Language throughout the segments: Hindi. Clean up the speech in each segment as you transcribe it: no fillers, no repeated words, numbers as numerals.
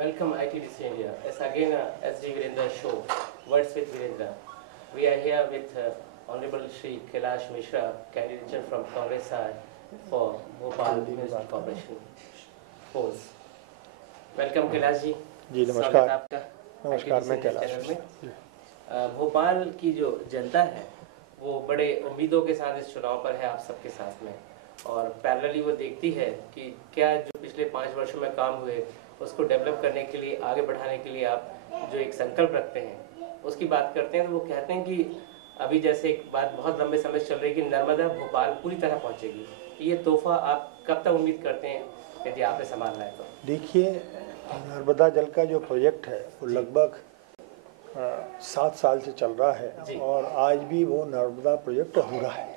Welcome ITDC India. It's again SG Virendra show, Words with Virendra. We are here with Honorable Shri Kailash Mishra, candidate from Congress for Bhopal Municipal Corporation polls. Welcome Kailash जी. जी नमस्कार. आपका नमस्कार, मैं कैलाश. भोपाल की जो जनता है वो बड़े उम्मीदों के साथ इस चुनाव पर है आप सबके साथ में, और पैरेलली वो देखती है कि क्या जो पिछले 5 वर्षों में काम हुए उसको डेवलप करने के लिए, आगे बढ़ाने के लिए आप जो एक संकल्प रखते हैं उसकी बात करते हैं. तो वो कहते हैं कि अभी जैसे एक बात बहुत लंबे समय से चल रही है कि नर्मदा भोपाल पूरी तरह पहुंचेगी. ये तोहफा आप कब तक उम्मीद करते हैं यदि आपने संभालना है तो? देखिए, नर्मदा जल का जो प्रोजेक्ट है वो लगभग 7 साल से चल रहा है और आज भी वो नर्मदा प्रोजेक्ट अधूरा है.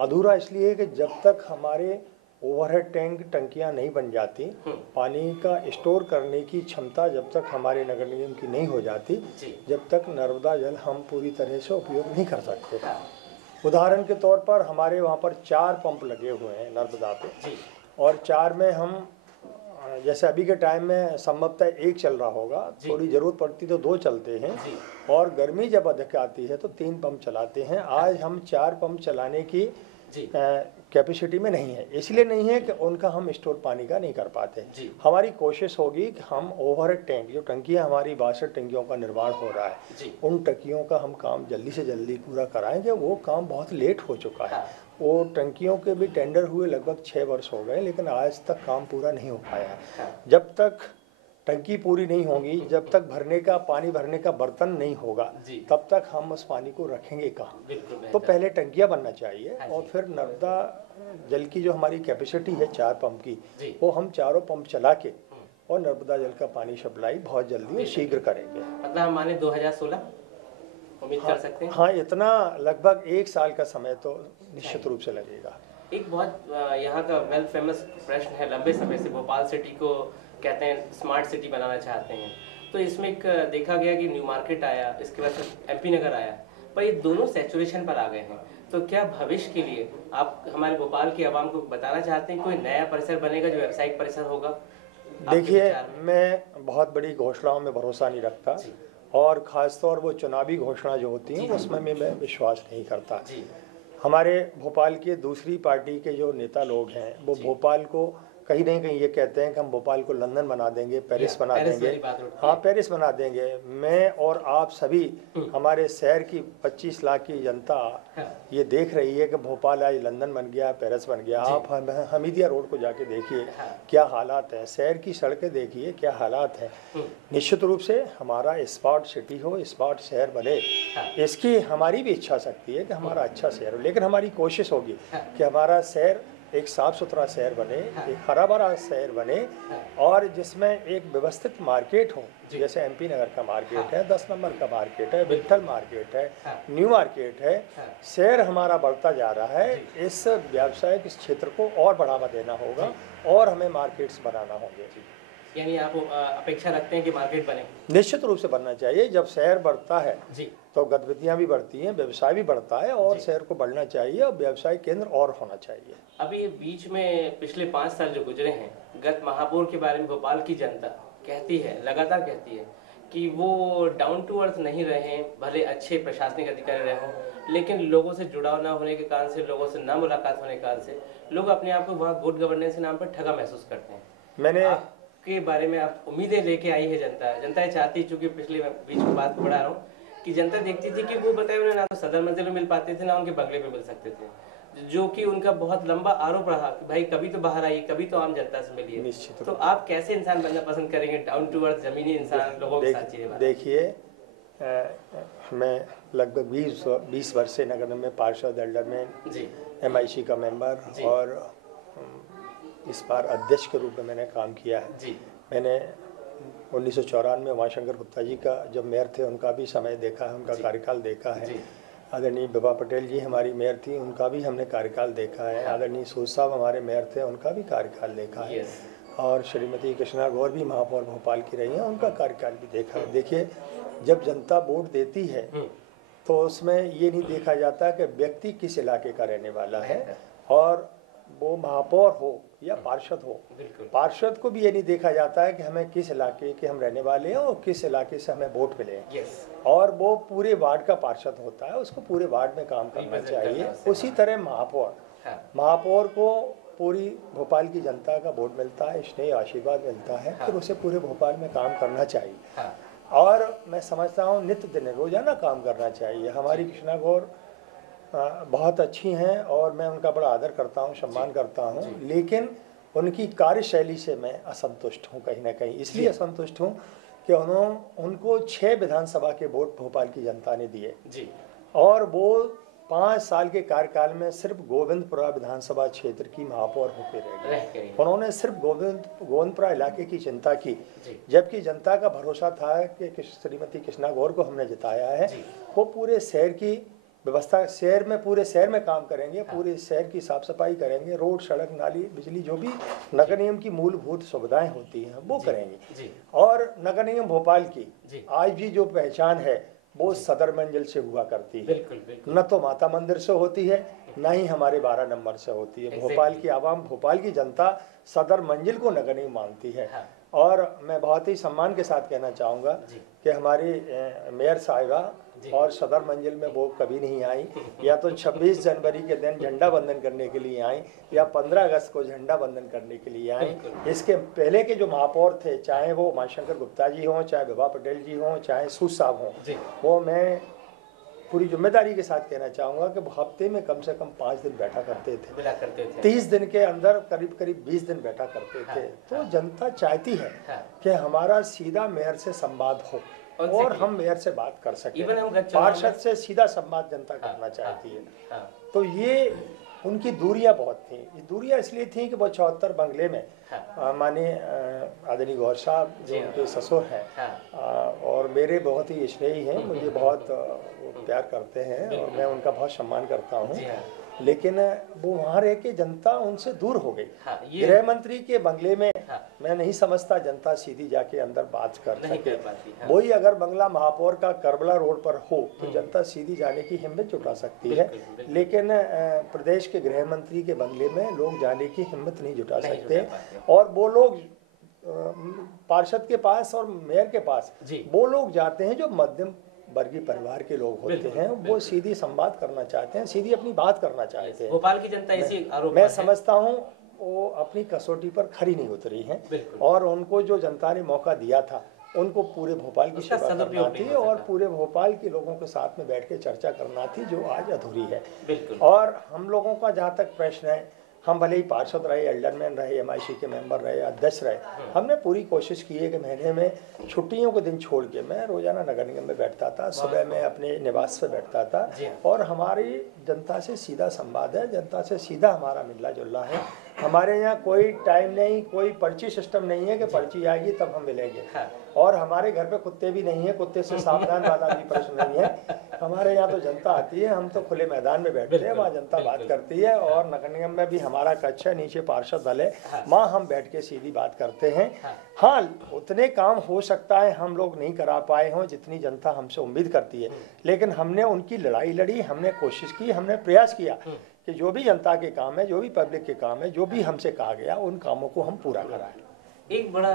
अधूरा इसलिए कि जब तक हमारे ओवरहेड टंकियां नहीं बन जाती, पानी का स्टोर करने की क्षमता जब तक हमारे नगर निगम की नहीं हो जाती, जब तक नर्मदा जल हम पूरी तरह से उपयोग नहीं कर सकते. उदाहरण के तौर पर हमारे वहाँ पर 4 पंप लगे हुए हैं नर्मदा पे, और 4 में हम जैसे अभी के टाइम में संभवतः 1 चल रहा होगा, थोड़ी ज़रूरत पड़ती तो 2 चलते हैं, और गर्मी जब अधिक आती है तो 3 पंप चलाते हैं. आज हम 4 पंप चलाने की कैपेसिटी में नहीं है. इसलिए नहीं है कि उनका हम स्टोर पानी का नहीं कर पाते. हमारी कोशिश होगी कि हम ओवरहेड टैंक, जो टंकियां हमारी 62 टंकियों का निर्माण हो रहा है, उन टंकियों का हम काम जल्दी से जल्दी पूरा कराएंगे. वो काम बहुत लेट हो चुका है. वो टंकियों के भी टेंडर हुए लगभग 6 वर्ष हो गए, लेकिन आज तक काम पूरा नहीं हो पाया है. जब तक टंकी पूरी नहीं होगी, जब तक पानी भरने का बर्तन नहीं होगा, तब तक हम उस पानी को रखेंगे कहाँ. तो पहले टंकियाँ बनना चाहिए और फिर नर्मदा जल की जो हमारी कैपेसिटी है 4 पंप की, वो हम 4 पंप चला के और नर्मदा जल का पानी सप्लाई बहुत जल्दी और शीघ्र करेंगे. मतलब हम माने 2016 उम्मीद कर सकते हैं? हाँ, इतना लगभग 1 साल का समय तो निश्चित रूप से लगेगा. एक बहुत यहाँ का वेल फेमस प्रश्न है लंबे समय से, भोपाल सिटी को कहते हैं स्मार्ट सिटी बनाना चाहते हैं. तो इसमें एक देखा गया कि न्यू मार्केट आया, इसके बाद एमपी नगर आया, पर ये दोनों सैचुरेशन पर आ गए हैं. तो क्या भविष्य के लिए आप हमारे भोपाल की आवाम को बताना चाहते हैं कोई नया परिसर बनेगा जो व्यावसायिक परिसर होगा? देखिए, मैं बहुत बड़ी घोषणाओं में भरोसा नहीं रखता, और ख़ासतौर वो चुनावी घोषणा जो होती हैं उसमें मैं विश्वास नहीं करता. हमारे भोपाल के दूसरी पार्टी के जो नेता लोग हैं वो भोपाल को कहीं नहीं कहीं ये कहते हैं कि हम भोपाल को लंदन बना देंगे, पेरिस बना देंगे. हाँ, पेरिस बना देंगे. मैं और आप सभी, हमारे शहर की 25 लाख की जनता ये देख रही है कि भोपाल आज लंदन बन गया, पेरिस बन गया. आप हमीदिया रोड को जाके देखिए क्या हालात हैं, शहर की सड़कें देखिए क्या हालात हैं. निश्चित रूप से हमारा स्मार्ट सिटी हो, स्मार्ट शहर बने, इसकी हमारी भी इच्छा शक्ति है कि हमारा अच्छा शहर हो. लेकिन हमारी कोशिश होगी कि हमारा शहर एक साफ सुथरा शहर बने, एक हरा भरा शहर बने, और जिसमें एक व्यवस्थित मार्केट हो. जैसे एमपी नगर का मार्केट है, 10 नंबर का मार्केट है, विट्ठल मार्केट है, न्यू मार्केट है. शहर हमारा बढ़ता जा रहा है. इस व्यावसायिक क्षेत्र को और बढ़ावा देना होगा और हमें मार्केट्स बनाना होंगे. यानी आप अपेक्षा रखते हैं कि मार्केट बने? निश्चित रूप से बनना चाहिए. जब शहर बढ़ता है तो गतिविधियां भी बढ़ती हैं, व्यवसाय भी बढ़ता है, और शहर को बढ़ना चाहिए और व्यवसाय केंद्र और होना चाहिए. अभी बीच में पिछले 5 साल जो गुजरे हैं, गत महापौर के बारे में भोपाल की जनता कहती है, लगातार कहती है कि वो डाउन टू अर्थ नहीं रहे. भले अच्छे प्रशासनिक अधिकारी रहे हों, लेकिन लोगों से जुड़ाव ना होने के कारण से, लोगों से ना मुलाकात होने के कारण से लोग अपने आप को वहाँ गुड गवर्नेंस के नाम पर ठगा महसूस करते हैं. मैंने के बारे में आप उम्मीदें लेके आई है जनता चाहती, चूंकि पिछले बीच में बात बढ़ा रहा हूँ कि जनता देखती थी कि वो बताए उन्हें ना तो सदर मंजिल में मिल पाते थे, ना उनके बंगले पे मिल सकते थे, जो कि उनका बहुत लंबा आरोप रहा कि भाई कभी तो बाहर आइए, कभी तो आम जनता से मिलिए. तो आप कैसे इंसान बनना पसंद करेंगे, डाउन टू अर्थ जमीनी इंसान, लोगों के साथ चीजें? देखिए, मैं लगभग 20 वर्ष से नगर में पार्षद, एल्डरमैन, MIC का मेंबर और इस बार अध्यक्ष के रूप में मैंने काम किया है. मैंने 1994 में उमाशंकर गुप्ता जी का जब मेयर थे उनका भी समय देखा है, उनका कार्यकाल देखा है. आदरणीय विभा पटेल जी हमारी मेयर थी, उनका भी हमने कार्यकाल देखा है. आदरणीय सूद साहब हमारे मेयर थे, उनका भी कार्यकाल देखा है. और श्रीमती कृष्णा गौर भी महापौर भोपाल की रही हैं, उनका कार्यकाल भी देखा है. देखिए, जब जनता वोट देती है तो उसमें ये नहीं देखा जाता कि व्यक्ति किस इलाके का रहने वाला है और वो महापौर हो या पार्षद हो, पार्षद को भी ये नहीं देखा जाता है कि हमें किस इलाके के हम रहने वाले हैं और किस इलाके से हमें वोट मिले हैं। और वो पूरे वार्ड का पार्षद होता है, उसको पूरे वार्ड में काम करना चाहिए। उसी तरह महापौर को पूरी भोपाल की जनता का वोट मिलता है, स्नेह आशीर्वाद मिलता है, फिर उसे पूरे भोपाल में काम करना चाहिए। और मैं समझता हूँ नित्य दिन रोजाना काम करना चाहिए। हमारी कृष्णा गौर बहुत अच्छी हैं और मैं उनका बड़ा आदर करता हूँ, सम्मान करता हूँ, लेकिन उनकी कार्यशैली से मैं असंतुष्ट हूँ कहीं ना कहीं। इसलिए असंतुष्ट हूँ कि उनको 6 विधानसभा के वोट भोपाल की जनता ने दिए और वो 5 साल के कार्यकाल में सिर्फ गोविंदपुरा विधानसभा क्षेत्र की महापौर होकर रह गए। उन्होंने सिर्फ गोविंदपुरा इलाके की चिंता की, जबकि जनता का भरोसा था कि श्रीमती कृष्णा गौर को हमने जिताया है, वो पूरे शहर की व्यवस्था पूरे शहर में काम करेंगे, पूरे शहर की साफ सफाई करेंगे, रोड सड़क नाली बिजली जो भी नगर निगम की मूलभूत सुविधाएं होती हैं वो करेंगे। और नगर निगम भोपाल की आज भी जो पहचान है वो सदर मंजिल से हुआ करती है, न तो माता मंदिर से होती है, न ही हमारे 12 नंबर से होती है। भोपाल की आवाम, भोपाल की जनता सदर मंजिल को नगर निगम मानती है। और मैं बहुत ही सम्मान के साथ कहना चाहूँगा कि हमारी मेयर साहिबा और सदर मंजिल में वो कभी नहीं आई, या तो 26 जनवरी के दिन झंडा बंदन करने के लिए आई या 15 अगस्त को झंडा बंदन करने के लिए आई। इसके पहले के जो महापौर थे, चाहे वो उमाशंकर गुप्ता जी हों, चाहे विभा पटेल जी हों, चाहे सूद साहब हों, वो मैं पूरी जिम्मेदारी के साथ कहना चाहूँगा कि हफ्ते में कम से कम 5 दिन बैठा करते थे, 30 दिन के अंदर करीब 20 दिन बैठा करते थे। तो जनता चाहती है कि हमारा सीधा मेयर से संवाद हो और हम मेयर से बात कर सकें। पार्षद से सीधा संवाद जनता करना चाहती है। तो ये उनकी दूरियां बहुत थी। ये दूरियां इसलिए थी कि वो 74 बंगले में माननीय आदरणीय गौर साहब जो उनके ससुर हैं और मेरे बहुत ही स्नेही हैं, मुझे बहुत प्यार करते हैं और मैं उनका बहुत सम्मान करता हूँ, लेकिन वो वहाँ रह के जनता उनसे दूर हो गई। गृह मंत्री के बंगले में मैं नहीं समझता जनता सीधी जाके अंदर बात कर सके। वही अगर बंगला महापौर का करबला रोड पर हो तो जनता सीधी जाने की हिम्मत जुटा सकती है, लेकिन प्रदेश के गृह मंत्री के बंगले में लोग जाने की हिम्मत नहीं जुटा सकते। और वो लोग पार्षद के पास और मेयर के पास वो लोग जाते हैं जो मध्यम वर्गीय परिवार के लोग होते हैं, वो सीधी संवाद करना चाहते हैं, सीधी अपनी बात करना चाहते हैं। भोपाल की जनता इसी आरोप मैं समझता हूँ वो अपनी कसौटी पर खरी नहीं उतरी हैं और उनको जो जनता ने मौका दिया था उनको पूरे भोपाल की सेवा करना थी और पूरे भोपाल के लोगों के साथ में बैठ के चर्चा करना थी, जो आज अधूरी है। और हम लोगों का जहाँ तक प्रश्न है, हम भले ही पार्षद रहे, एल्डरमैन रहे, MIC के मेंबर रहे, अध्यक्ष रहे, हमने पूरी कोशिश की है कि महीने में छुट्टियों के दिन छोड़ के मैं रोजाना नगर निगम में बैठता था, सुबह में अपने निवास पे बैठता था और हमारी जनता से सीधा संवाद है, जनता से सीधा हमारा मिलना जुलना है। हमारे यहाँ कोई टाइम नहीं, कोई पर्ची सिस्टम नहीं है कि पर्ची आएगी तब हम मिलेंगे, और हमारे घर पे कुत्ते भी नहीं है, कुत्ते से सावधान वाला भी प्रश्न नहीं है। हमारे यहाँ तो जनता आती है, हम तो खुले मैदान में बैठते हैं, वहाँ जनता बात करती है और नगर निगम में भी हमारा कक्ष है, नीचे पार्षद दल है, वहाँ हम बैठ के सीधी बात करते हैं। हाँ, उतने काम हो सकता है हम लोग नहीं करा पाए हों जितनी जनता हमसे उम्मीद करती है, लेकिन हमने उनकी लड़ाई लड़ी, हमने कोशिश की, हमने प्रयास किया कि जो भी जनता के काम है, जो भी पब्लिक के काम है, जो भी हमसे कहा गया उन कामों को हम पूरा कराएं। एक बड़ा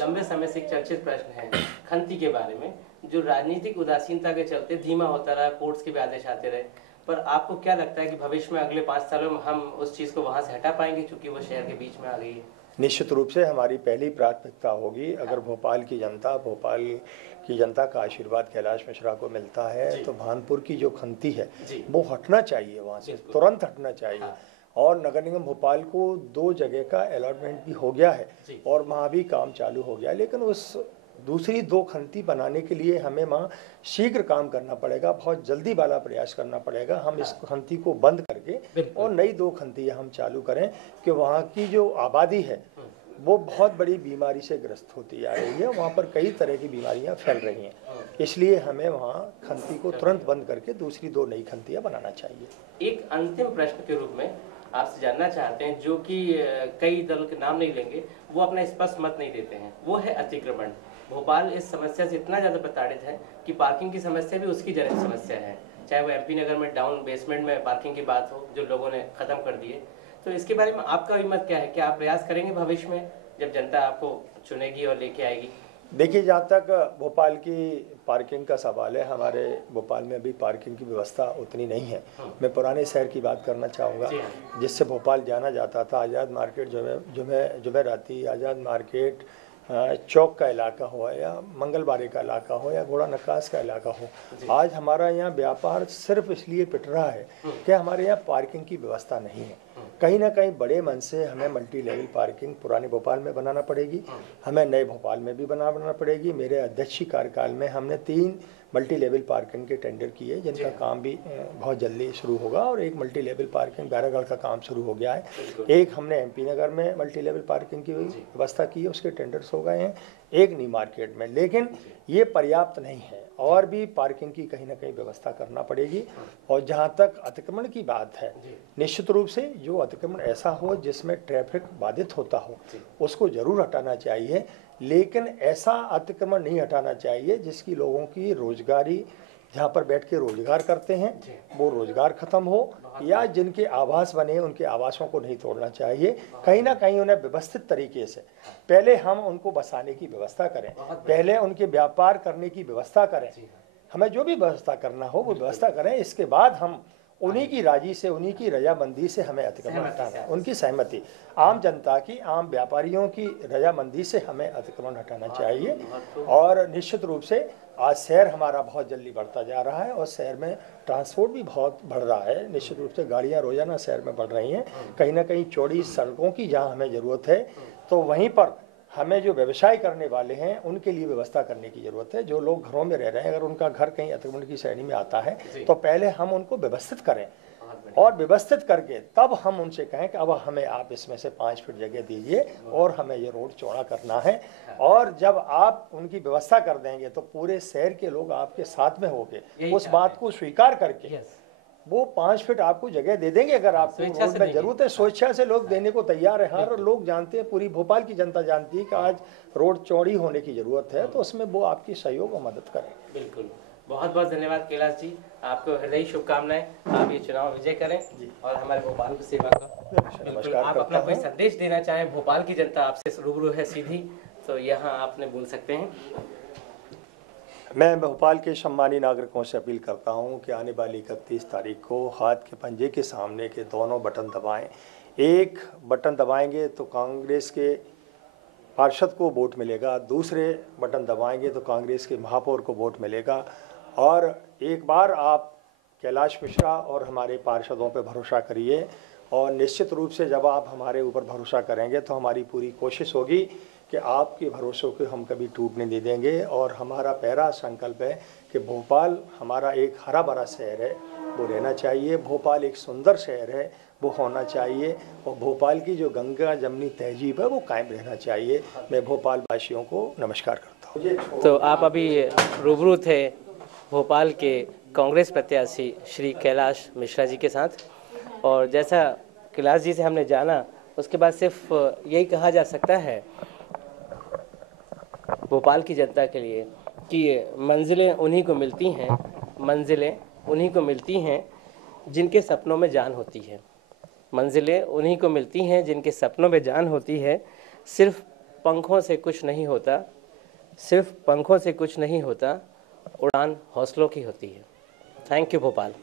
लंबे समय से चर्चित प्रश्न है खंती के बारे में, जो राजनीतिक उदासीनता के चलते धीमा होता रहा, कोर्ट्स के भी आदेश आते रहे, पर आपको क्या लगता है कि भविष्य में अगले 5 सालों में हम उस चीज को वहां से हटा पाएंगे क्योंकि वो शहर के बीच में आ गई है? निश्चित रूप से हमारी पहली प्राथमिकता होगी, अगर भोपाल की जनता का आशीर्वाद कैलाश मिश्रा को मिलता है तो भानपुर की जो खंती है वो हटना चाहिए, वहाँ से तुरंत हटना चाहिए। और नगर निगम भोपाल को 2 जगह का अलॉटमेंट भी हो गया है और वहाँ भी काम चालू हो गया, लेकिन उस दूसरी 2 खंती बनाने के लिए हमें वहाँ शीघ्र काम करना पड़ेगा, बहुत जल्दी वाला प्रयास करना पड़ेगा। हम इस खंती को बंद करके और नई 2 खंतियाँ हम चालू करें कि वहाँ की जो आबादी है वो बहुत बड़ी बीमारी से ग्रस्त होती आ रही है, वहाँ पर कई तरह की बीमारियाँ फैल रही हैं, इसलिए हमें वहाँ खंती को तुरंत बंद करके दूसरी 2 नई खंतियाँ बनाना चाहिए। एक अंतिम प्रश्न के रूप में आपसे जानना चाहते हैं, जो कि कई दल के नाम नहीं लेंगे, वो अपना स्पष्ट मत नहीं देते हैं, वो है अतिक्रमण। भोपाल इस समस्या से इतना ज़्यादा प्रताड़ित है कि पार्किंग की समस्या भी उसकी जनित समस्या है, चाहे वो MP नगर में डाउन बेसमेंट में पार्किंग की बात हो जो लोगों ने ख़त्म कर दिए, तो इसके बारे में आपका अभिमत क्या है? क्या आप प्रयास करेंगे भविष्य में जब जनता आपको चुनेगी और लेके आएगी? देखिए, जहाँ तक भोपाल की पार्किंग का सवाल है, हमारे भोपाल में अभी पार्किंग की व्यवस्था उतनी नहीं है। मैं पुराने शहर की बात करना चाहूँगा, जिससे भोपाल जाना जाता था। आज़ाद मार्केट जुमेराती, आज़ाद मार्केट, चौक का इलाका हो या मंगलबारे का इलाका हो या घोड़ा नक्कास का इलाका हो, आज हमारा यहाँ व्यापार सिर्फ इसलिए पिट रहा है कि हमारे यहाँ पार्किंग की व्यवस्था नहीं है। कहीं ना कहीं बड़े मन से हमें मल्टी लेवल पार्किंग पुराने भोपाल में बनाना पड़ेगी, हमें नए भोपाल में भी बनाना पड़ेगी। मेरे अध्यक्षीय कार्यकाल में हमने 3 मल्टी लेवल पार्किंग के टेंडर किए, जिनका काम भी बहुत जल्दी शुरू होगा। और एक मल्टी लेवल पार्किंग बैरागढ़ का काम शुरू हो गया है। एक हमने MP नगर में मल्टी लेवल पार्किंग की व्यवस्था की है, उसके टेंडर्स हो गए हैं। एक न्यू मार्केट में, लेकिन ये पर्याप्त नहीं है, और भी पार्किंग की कहीं ना कहीं व्यवस्था करना पड़ेगी। और जहाँ तक अतिक्रमण की बात है, निश्चित रूप से जो अतिक्रमण ऐसा हो जिसमें ट्रैफिक बाधित होता हो, उसको जरूर हटाना चाहिए, लेकिन ऐसा अतिक्रमण नहीं हटाना चाहिए जिसकी लोगों की रोजगारी, जहाँ पर बैठ के रोजगार करते हैं, वो रोजगार खत्म हो, या जिनके आवास बने उनके आवासों को नहीं तोड़ना चाहिए। कहीं ना कहीं उन्हें व्यवस्थित तरीके से पहले हम उनको बसाने की व्यवस्था करें, पहले उनके व्यापार करने की व्यवस्था करें। हमें जो भी व्यवस्था करना हो वो व्यवस्था करें, इसके बाद हम उन्हीं की राजी से, उन्हीं की रजामंदी से हमें अतिक्रमण हटाना है। उनकी सहमति, आम जनता की, आम व्यापारियों की रजामंदी से हमें अतिक्रमण हटाना चाहिए। और निश्चित रूप से आज शहर हमारा बहुत जल्दी बढ़ता जा रहा है, और शहर में ट्रांसपोर्ट भी बहुत बढ़ रहा है। निश्चित रूप से गाड़ियाँ रोजाना शहर में बढ़ रही हैं। कहीं ना कहीं चौड़ी सड़कों की जहाँ हमें ज़रूरत है, तो वहीं पर हमें जो व्यवसाय करने वाले हैं उनके लिए व्यवस्था करने की ज़रूरत है। जो लोग घरों में रह रहे हैं, अगर उनका घर कहीं अतिक्रमण की श्रेणी में आता है, तो पहले हम उनको व्यवस्थित करें, और व्यवस्थित करके तब हम उनसे कहें कि अब हमें आप इसमें से 5 फीट जगह दीजिए और हमें ये रोड चौड़ा करना है। और जब आप उनकी व्यवस्था कर देंगे तो पूरे शहर के लोग आपके साथ में होके उस बात को स्वीकार करके वो 5 फीट आपको जगह दे देंगे। अगर आपको रोड में जरूरत है, स्वेच्छा से लोग देने को तैयार है। हर लोग जानते हैं, पूरी भोपाल की जनता जानती है कि आज रोड चौड़ी होने की जरूरत है, तो उसमें वो आपकी सहयोग और मदद करें। बिल्कुल, बहुत बहुत धन्यवाद कैलाश जी, आपको हृदय शुभकामनाएं। आप ये चुनाव विजय करें और हमारे भोपाल की सेवा का। बिल्कुल, आप अपना कोई संदेश देना चाहें, भोपाल की जनता आपसे रूबरू है सीधी, तो यहाँ आपने बोल सकते हैं। मैं भोपाल के सम्मानी नागरिकों से अपील करता हूं कि आने वाली 31 तारीख को हाथ के पंजे के सामने के दोनों बटन दबाएं। एक बटन दबाएंगे तो कांग्रेस के पार्षद को वोट मिलेगा, दूसरे बटन दबाएंगे तो कांग्रेस के महापौर को वोट मिलेगा। और एक बार आप कैलाश मिश्रा और हमारे पार्षदों पर भरोसा करिए, और निश्चित रूप से जब आप हमारे ऊपर भरोसा करेंगे तो हमारी पूरी कोशिश होगी कि आपके भरोसों को हम कभी टूटने नहीं देंगे। और हमारा पहला संकल्प है कि भोपाल हमारा एक हरा भरा शहर है, वो रहना चाहिए। भोपाल एक सुंदर शहर है, वो होना चाहिए। और भोपाल की जो गंगा जमनी तहजीब है वो कायम रहना चाहिए। मैं भोपाल वासियों को नमस्कार करता हूँ। तो आप अभी रूबरू थे भोपाल के कांग्रेस प्रत्याशी श्री कैलाश मिश्रा जी के साथ, और जैसा कैलाश जी से हमने जाना, उसके बाद सिर्फ यही कहा जा सकता है भोपाल की जनता के लिए कि मंजिलें उन्हीं को मिलती हैं, मंजिलें उन्हीं को मिलती हैं जिनके सपनों में जान होती है। मंजिलें उन्हीं को मिलती हैं जिनके सपनों में जान होती है। सिर्फ पंखों से कुछ नहीं होता, सिर्फ पंखों से कुछ नहीं होता, उड़ान हौसलों की होती है। Thank you Bhopal.